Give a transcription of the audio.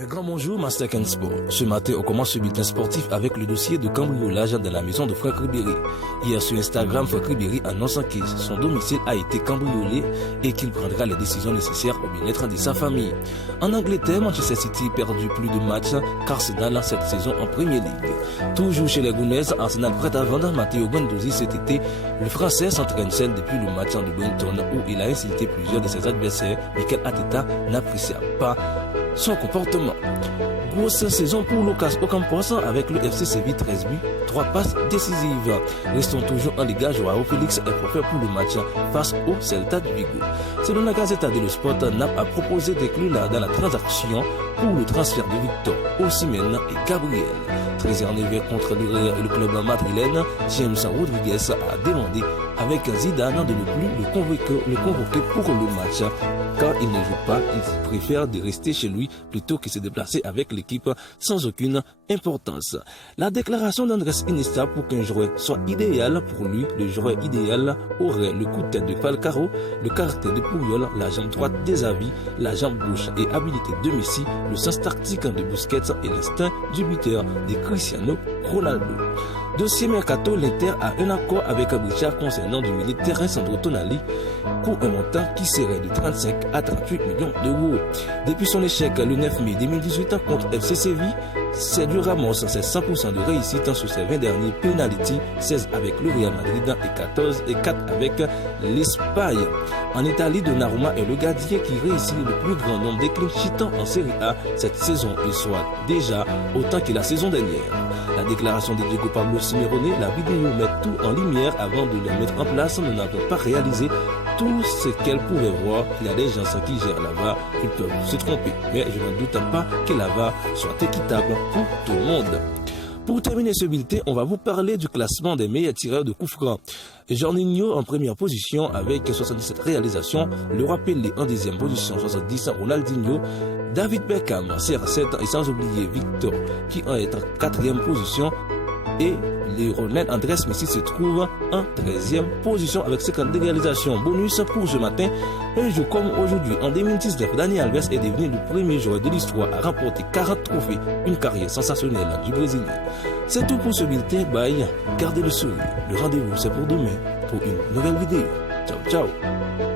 Un grand bonjour, Master Ken Sport. Ce matin, on commence ce bulletin sportif avec le dossier de cambriolage dans la maison de Franck Ribéry. Hier sur Instagram, Franck Ribéry annonce que son domicile a été cambriolé et qu'il prendra les décisions nécessaires au bien-être de sa famille. En Angleterre, Manchester City perdu plus de matchs qu'Arsenal cette saison en Premier League. Toujours chez les Gunners, Arsenal prête à vendre Matteo Guendouzi cet été. Le Français s'entraîne seul depuis le match de Brighton où il a insulté plusieurs de ses adversaires. Mikel Arteta n'apprécia pas son comportement. Grosse saison pour Lucas Ocampos avec le FC Séville, 13 buts, 3 passes décisives. Restons toujours en Liga, Joao Félix est parfait pour le match face au Celta de Vigo. Selon la Gazeta dello Sport, Naples a proposé d'inclure dans la transaction pour le transfert de Victor Osimhen et Gabriel. Très énervé contre le club madrilène, James Rodriguez a demandé avec Zidane de ne plus le convoquer pour le match. Quand il ne joue pas, il préfère de rester chez lui plutôt que de se déplacer avec l'équipe sans aucune importance. La déclaration d'Andrés Iniesta pour qu'un joueur soit idéal pour lui, le joueur idéal aurait le coup de tête de Falcao, le caractère de Puyol, la jambe droite des Xavi, la jambe gauche et habilité de Messi, le sens tactique de Busquets et l'instinct du buteur de Cristiano Ronaldo. Dossier Mercato, l'Inter a un accord avec Abidjan concernant du milieu de terrain Sandro Tonali pour un montant qui serait de 35 à 38 millions d'euros. Depuis son échec le 9 mai 2018 contre FC Séville, Sergio Ramos c'est 100% de réussite sur ses 20 derniers penalty, 16 avec le Real Madrid et 14 et 4 avec l'Espagne. En Italie, Donnarumma est le gardien qui réussit le plus grand nombre de clean sheets en Serie A cette saison, et soit déjà autant que la saison dernière. La déclaration de Diego Pablo Simeone, la vidéo met tout en lumière avant de le mettre en place. Nous n'avons pas réalisé tout ce qu'elle pouvait voir. Il y a des gens qui gèrent là-bas, ils peuvent se tromper. Mais je ne doute pas que là-bas soit équitable pour tout le monde. Pour terminer ce bulletin, on va vous parler du classement des meilleurs tireurs de coups francs. Jorginho en première position avec 77 réalisations, Leroy Pelé en deuxième position 70, Ronaldinho, David Beckham CR7 et sans oublier Victor qui en est en quatrième position et Lionel Andrés Messi se trouve en 13e position avec 52 réalisations. Bonus pour ce matin, un jour comme aujourd'hui en 2019, Dani Alves est devenu le premier joueur de l'histoire à remporter 40 trophées, une carrière sensationnelle du Brésilien. C'est tout pour ce bulletin, bye, gardez le sourire. Le rendez-vous c'est pour demain pour une nouvelle vidéo. Ciao ciao.